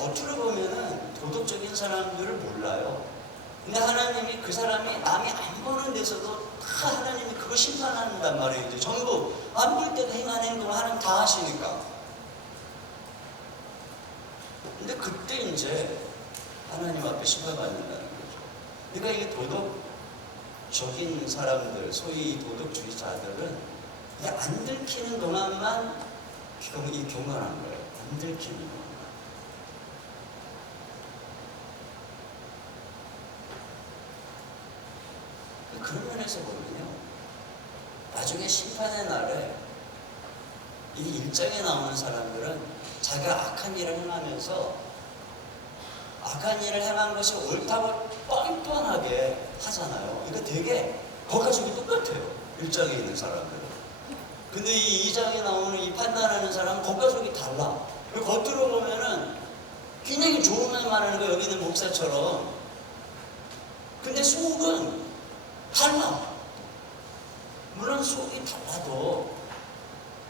겉으로 보면은 도덕적인 사람들을 몰라요. 근데 하나님이 그 사람이 남이 안 보는 데서도 다 하나님이 그거 심판한단 말이에요. 이제 전부 안 볼 때도 행한 행동을 하나님 다 하시니까. 근데 그때 이제 하나님 앞에 심판받는다는 거죠. 그러니까 이게 도덕적인 사람들, 소위 도덕주의자들은 그냥 안 들키는 동안만 경건한 거예요. 안 들키는 동안. 그런 면에서 보면요, 나중에 심판의 날에 이 1장에 나오는 사람들은 자기가 악한 일을 행하면서 악한 일을 행한 것이 옳다고 뻔뻔하게 하잖아요. 그러니까 되게 거기까지 똑같아요. 1장에 있는 사람들은. 근데 이 2장에 나오는 이 판단하는 사람은 겉과 달라. 겉으로 보면은 굉장히 좋은 말만 하는 거, 여기 있는 목사처럼. 근데 속은 달라. 물론 속이 달라도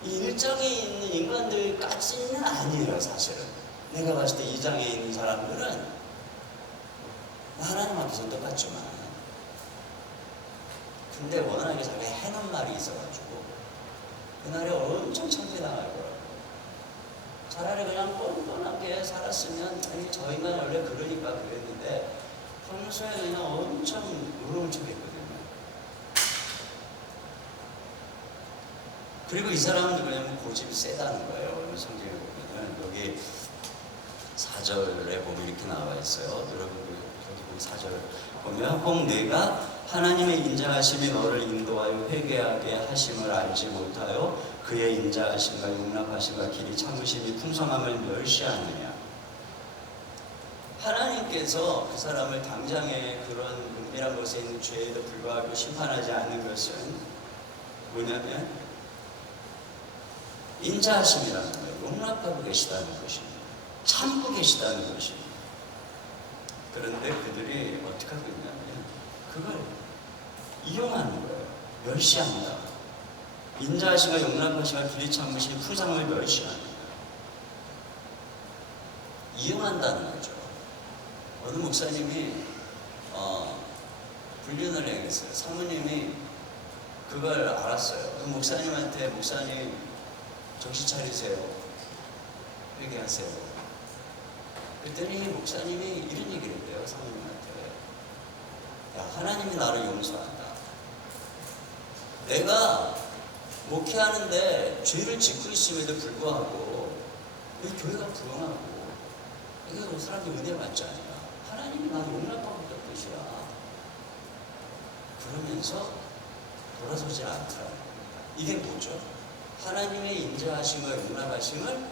이 1장에 있는 인간들까지는 아니에요, 사실은. 내가 봤을 때 2장에 있는 사람들은 하나님 앞에서 똑같지만, 근데 워낙에 자기가 해놓은 말이 있어가지고 그날에 엄청 창피당할 거라고. 차라리 그냥 뻔뻔하게 살았으면, 아니 저 인간 원래 그러니까 그랬는데 평소에 그냥 엄청 우렁청했거든요. 그리고 이 사람은 뭐냐면 고집이 세다는 거예요. 성경에 보면은 여기 4절에 보면 이렇게 나와 있어요. 여러분들 여기 보면 4절 보면, 혹 내가 하나님의 인자하심이 너를 인도하여 회개하게 하심을 알지 못하여 그의 인자하심과 용납하심과 길이 참으심이 풍성함을 멸시하느냐. 하나님께서 그 사람을 당장에 그런 은밀한 것에 있는 죄에도 불구하고 심판하지 않는 것은 뭐냐면 인자하심이라는 거예요. 용납하고 계시다는 것입니다. 참고 계시다는 것입니다. 그런데 그들이 어떻게 하고 있냐면 그걸 이용하는 거예요. 멸시합니다. 인자하심과 용납하심과 길이 참으신 풍성함을 멸시하는 거예요. 이용한다는 거죠. 어느 목사님이 불륜을 행했어요. 사모님이 그걸 알았어요. 그 목사님한테, 목사님 정신 차리세요. 회개하세요. 그랬더니 목사님이 이런 얘기를 했대요. 사모님한테. 야, 하나님이 나를 용서한다. 내가 목회하는데 죄를 짓고 있음에도 불구하고 이 교회가 불안하고 이게 사람들이 은혜 받지 않냐. 하나님이 나를 용납하고 있다는 뜻이야. 그러면서 돌아서질 않더라고요. 이게 뭐죠? 하나님의 인자하심과 용납하심을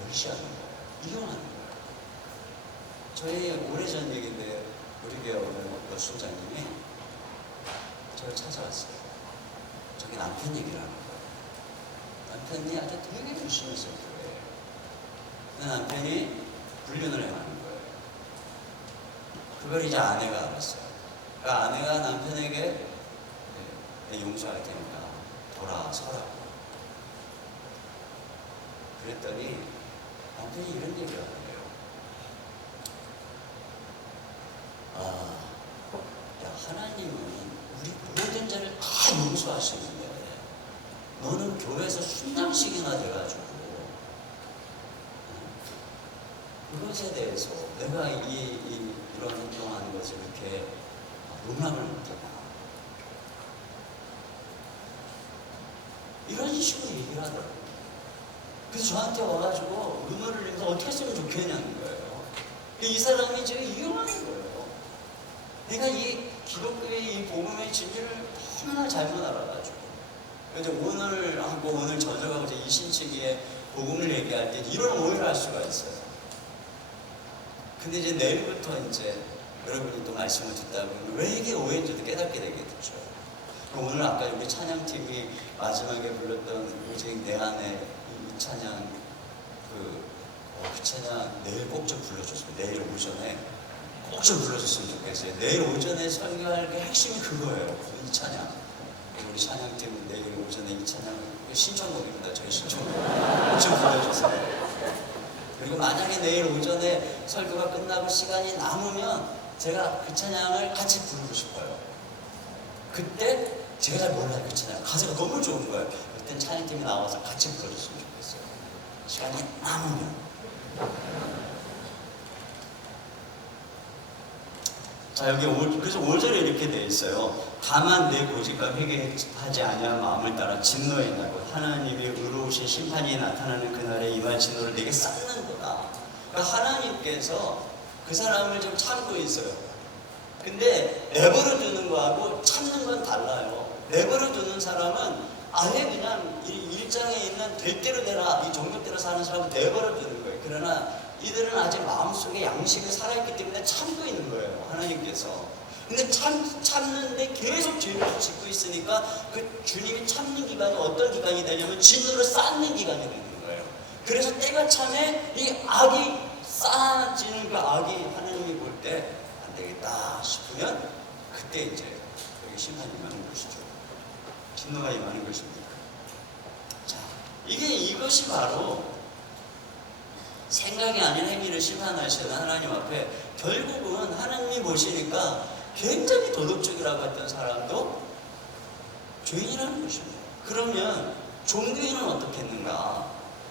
멸시하는 거예요. 이용하는 거예요. 저희 오래전 얘기인데 우리 교회 어느 여순장님이 저를 찾아왔어요. 저기 남편 얘기를 하는 거예요. 남편이 아주 되게 열심히 했어요. 근데 남편이 불륜을 행하는 거예요. 그걸 이제 아내가 알았어요. 그러니까 아내가 남편에게 용서할 테니까 돌아서라고. 그랬더니 남편이 이런 얘기를 하는데요. 야, 하나님은 우리 모든 죄를 다 용서하시는데 너는 교회에서 순장식이나 돼가지고 그것에 대해서 내가 이런 행동하는 것을 이렇게 용납을 못하나. 이런 식으로 얘기를 하더라고요. 그래서 저한테 와가지고 눈물을 흘리면서 어떻게 했으면 좋겠냐는 거예요. 이 사람이 지금 이용하는 거예요. 내가 이 기독교의 이 복음의 진리를 너무나 잘못 알아가지고. 그래서 오늘 하고 오늘 저녁하고 이제 이신치기에 복음을 얘기할 때 이런 오해를 할 수가 있어요. 근데 이제 내일부터 이제 여러분이 또 말씀을 듣다 보면 왜 이게 오해인지도 깨닫게 되겠죠. 오늘 아까 우리 찬양팀이 마지막에 불렀던 오직 내 안에 이 찬양, 그 찬양 내일 꼭 좀 불러줬으면, 내일 오전에 꼭 좀 불러줬으면 좋겠어요. 내일 오전에 설교할 게 핵심이 그거예요. 이 찬양. 우리 찬양팀은 내일 오전에 이 찬양 신청곡입니다. 저희 신청곡 꼭 좀 불러주세요. 그리고 만약에 내일 오전에 설교가 끝나고 시간이 남으면 제가 그 찬양을 같이 부르고 싶어요. 그때 제가 잘 몰라요. 그 찬양 가사가 너무 좋은 거예요. 그땐 찬양팀이 나와서 같이 불러줬으면 좋겠어요. 시간이 남으면. 자, 여기 그래서 5절에 이렇게 되어 있어요. 다만 내 고집과 회개하지 아니한 마음을 따라 진노의 날, 하나님의 의로우신 심판이 나타나는 그날에 임할 진노를 내게 쌓는구나. 그러니까 하나님께서 그 사람을 좀 참고 있어요. 근데 내버려 두는 거하고 참는 건 달라요. 내버려 두는 사람은 아예 그냥 일장에 있는 될 대로 되라, 이 정욕대로 사는 사람은 내버려 두는 거예요. 그러나 이들은 아직 마음속에 양식이 살아있기 때문에 참고 있는 거예요. 하나님께서. 근데 참는데 계속 죄를 짓고 있으니까 그 주님이 참는 기간이 어떤 기간이 되냐면 진노를 쌓는 기간이 되는 거예요. 그래서 때가 참에 이 악이 쌓아지는 그 악이 하나님이 볼 때 안 되겠다 싶으면 그때 이제 여기 심판이 임하는 것이죠. 진노가 임하는 것입니다. 자, 이것이 바로 생각이 아닌 행위를 심판하시는 하나님 앞에 결국은 하나님이 보시니까 굉장히 도덕적이라고 했던 사람도 죄인이라는 것입니다. 그러면 종교인은 어떻게 했는가?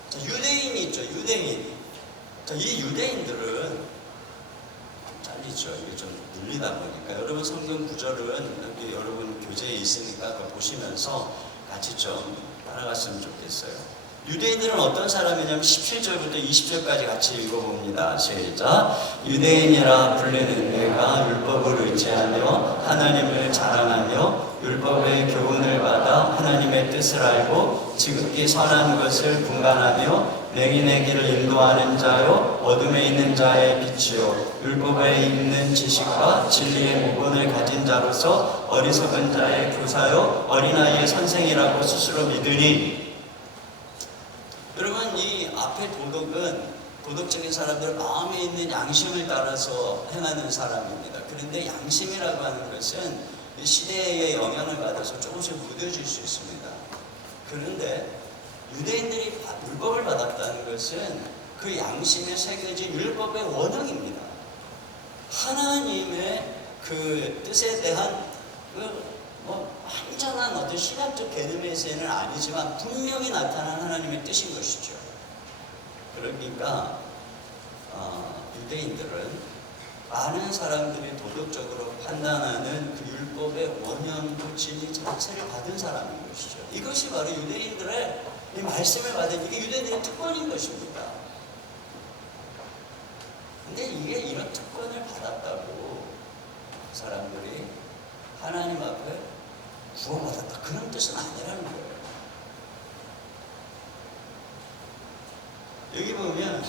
자, 유대인이 있죠. 유대인. 자, 이 유대인들은 잘리죠. 이게 좀 눌리다 보니까 여러분 성경 구절은 여기 여러분 교재에 있으니까 그거 보시면서 같이 좀 따라갔으면 좋겠어요. 유대인들은 어떤 사람이냐면 17절부터 20절까지 같이 읽어봅니다. 시작. 유대인이라 불리는 내가 율법을 의지하며 하나님을 자랑하며 율법의 교훈을 받아 하나님의 뜻을 알고 지극히 선한 것을 분간하며 맹인의 길을 인도하는 자요 어둠에 있는 자의 빛이요 율법에 있는 지식과 진리의 모본을 가진 자로서 어리석은 자의 교사요 어린아이의 선생이라고 스스로 믿으니. 여러분, 이 앞에 도덕은 도덕적인 사람들 마음에 있는 양심을 따라서 행하는 사람입니다. 그런데 양심이라고 하는 것은 시대의 영향을 받아서 조금씩 무뎌질 수 있습니다. 그런데 유대인들이 율법을 받았다는 것은 그 양심에 새겨진 율법의 원형입니다. 하나님의 그 뜻에 대한 완전한 어떤 신학적 개념에서는 아니지만 분명히 나타난 하나님의 뜻인 것이죠. 그러니까 유대인들은 많은 사람들이 도덕적으로 판단하는 그 율법의 원형과 진리 자체를 받은 사람인 것이죠. 이것이 바로 유대인들의 이 말씀을 받은 이게 유대인들의 특권인 것입니다. 근데 이게 이런 특권을 받았다고 사람들이 하나님 앞에 구원받았다 그런 뜻은 아니라는 거예요. 여기 보면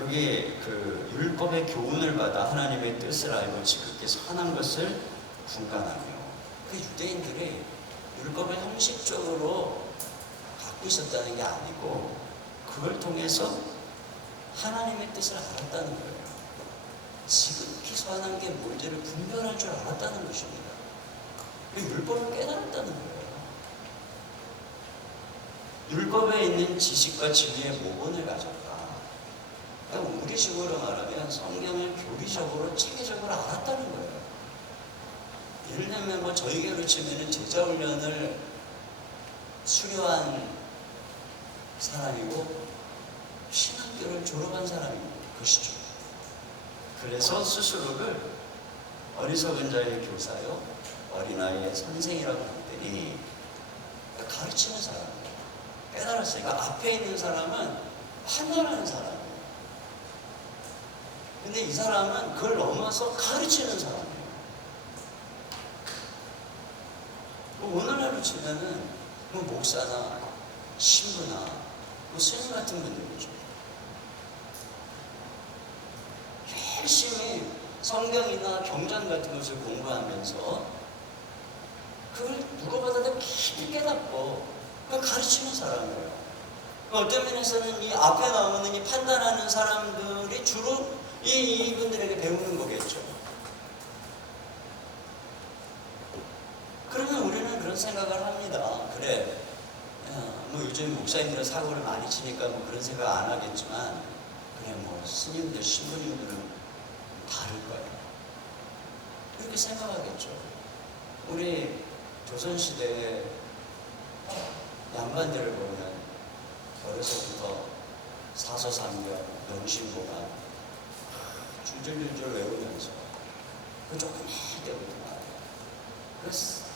여기 그 율법의 교훈을 받아 하나님의 뜻을 알고 지극히 선한 것을 분간하며 그 유대인들이 율법을 형식적으로 갖고 있었다는 게 아니고 그걸 통해서 하나님의 뜻을 알았다는 거예요. 지극히 선한 게 뭔지를 분별할 줄 알았다는 것입니다. 그 율법을 깨달았다는 거예요. 율법에 있는 지식과 진리의 모본을 가졌다. 그러니까 우리식으로 말하면 성경을 교리적으로 체계적으로 알았다는 거예요. 예를 들면 저희 교회로 치면은 제자훈련을 수료한 사람이고 신학교를 졸업한 사람인 것이죠. 그래서 스스로를 어리석은 자의 교사요 어린아이의 선생이라고 했더니 가르치는 사람이에요. 깨달았어요. 그러니까 앞에 있는 사람은 판단하는 사람이에요. 근데 이 사람은 그걸 넘어서 가르치는 사람이에요. 오늘날로 치면은 목사나 신부나 스님 같은 분들이죠. 열심히 성경이나 경전 같은 것을 공부하면서 그걸 누가 받아도 깊이 깨닫고 그걸 가르치는 사람이에요. 어떤 면에서는 이 앞에 나오는 이 판단하는 사람들이 주로 이분들에게 배우는 거겠죠. 그러면 우리는 그런 생각을 합니다. 그래, 뭐 요즘 목사님들은 사고를 많이 치니까 뭐 그런 생각 안 하겠지만, 그냥 뭐 스님들, 신부님들은 다를 거예요. 이렇게 생각하겠죠. 우리 조선시대에 양반들을 보면 어려서부터 사서삼경, 명심보감 줄줄줄줄 외우면서 그 조그만 때부터 나와요. 그래서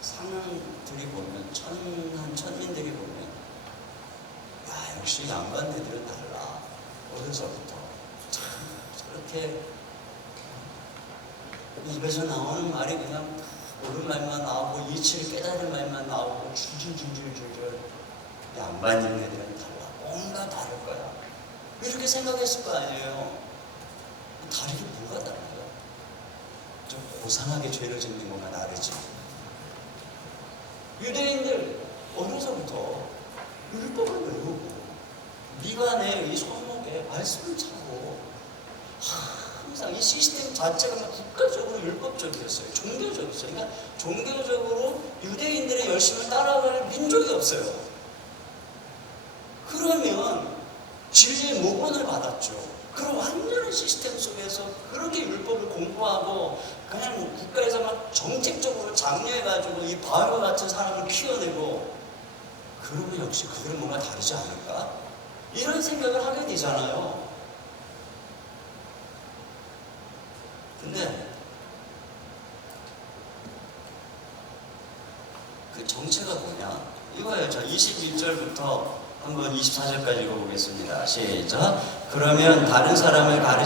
상인들이 보면, 천민들이 보면, 야, 역시 양반들은 달라. 어려서부터 참 저렇게 입에서 나오는 말이 그냥 옳은 말만 나오고 이치를 깨달은 말만 나오고 줄줄줄줄줄. 양반님네들은 달라. 뭔가 다를 거야. 이렇게 생각했을 거 아니에요. 다르게 뭐가 달라요? 좀 고상하게 죄를 짓는 것만 다르지. 유대인들 어려서부터 율법을 외우고 미간에 이 손목에 말씀을 차고 항상 이 시스템 자체가 막 국가적으로 율법적이었어요. 종교적이었어요. 그러니까 종교적으로 유대인들의 열심을 따라갈 민족이 없어요. 그러면 진리의 모본을 받았죠. 그런 완전한 시스템 속에서 그렇게 율법을 공부하고 그냥 국가에서 막 정책적으로 장려해가지고 이 바울과 같은 사람을 키워내고, 그러면 역시 그들은 뭔가 다르지 않을까? 이런 생각을 하게 되잖아요. 근데 그 정체가 뭐냐? 이거예요. 자, 21절부터 한번 24절까지 읽어보겠습니다. 시작. 그러면 다른 사람을 가르치는